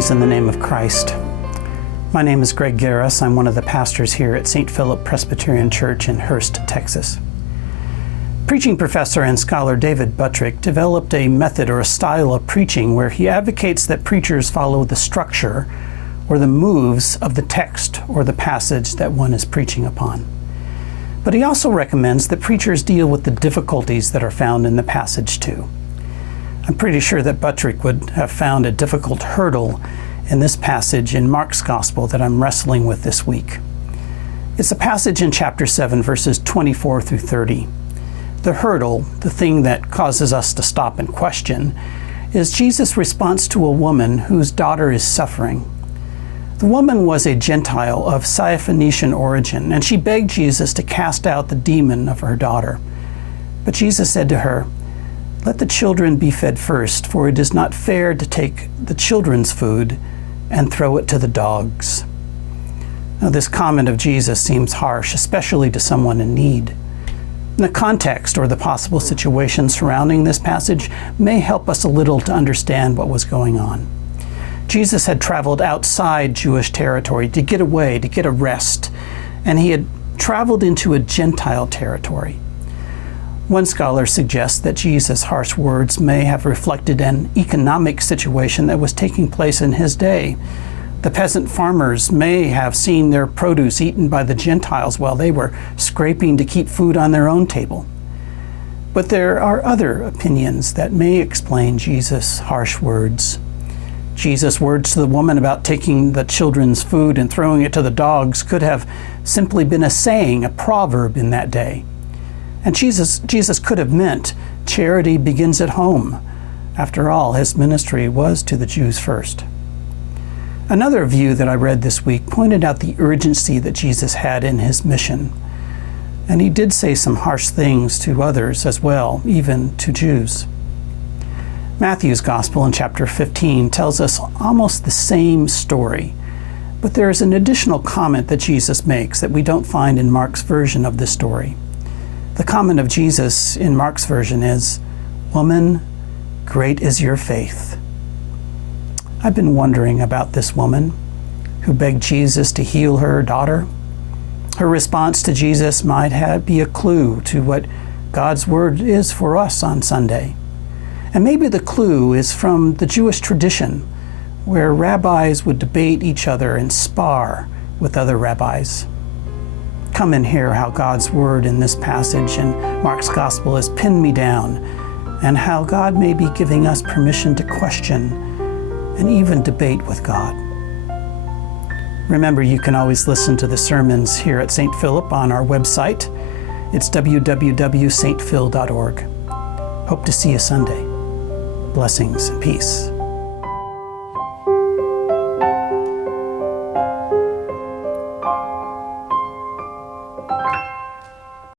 Greetings in the name of Christ. My name is Garis. I'm one of the pastors here at St. Philip Presbyterian Church in Hurst, Texas. Preaching professor and scholar David Buttrick developed a method or a style of preaching where he advocates that preachers follow the structure or the moves of the text or the passage that one is preaching upon. But he also recommends that preachers deal with the difficulties that are found in the passage too. I'm pretty sure that Buttrick would have found a difficult hurdle in this passage in Mark's Gospel that I'm wrestling with this week. It's a passage in chapter 7, verses 24 through 30. The hurdle, the thing that causes us to stop and question, is Jesus' response to a woman whose daughter is suffering. The woman was a Gentile of Syrophoenician origin, and she begged Jesus to cast out the demon of her daughter. But Jesus said to her, "Let the children be fed first, for it is not fair to take the children's food and throw it to the dogs." Now, this comment of Jesus seems harsh, especially to someone in need. The context or the possible situation surrounding this passage may help us a little to understand what was going on. Jesus had traveled outside Jewish territory to get away, to get a rest, and he had traveled into a Gentile territory. One scholar suggests that Jesus' harsh words may have reflected an economic situation that was taking place in his day. The peasant farmers may have seen their produce eaten by the Gentiles while they were scraping to keep food on their own table. But there are other opinions that may explain Jesus' harsh words. Jesus' words to the woman about taking the children's food and throwing it to the dogs could have simply been a saying, a proverb in that day. And Jesus could have meant charity begins at home. After all, his ministry was to the Jews first. Another view that I read this week pointed out the urgency that Jesus had in his mission. And he did say some harsh things to others as well, even to Jews. Matthew's Gospel in chapter 15 tells us almost the same story, but there is an additional comment that Jesus makes that we don't find in Mark's version of this story. The comment of Jesus in Mark's version is, "Woman, great is your faith." I've been wondering about this woman who begged Jesus to heal her daughter. Her response to Jesus might be a clue to what God's word is for us on Sunday. And maybe the clue is from the Jewish tradition, where rabbis would debate each other and spar with other rabbis. Come and hear how God's word in this passage in Mark's Gospel has pinned me down, and how God may be giving us permission to question and even debate with God. Remember, you can always listen to the sermons here at St. Philip on our website. It's www.stphil.org. Hope to see you Sunday. Blessings and peace.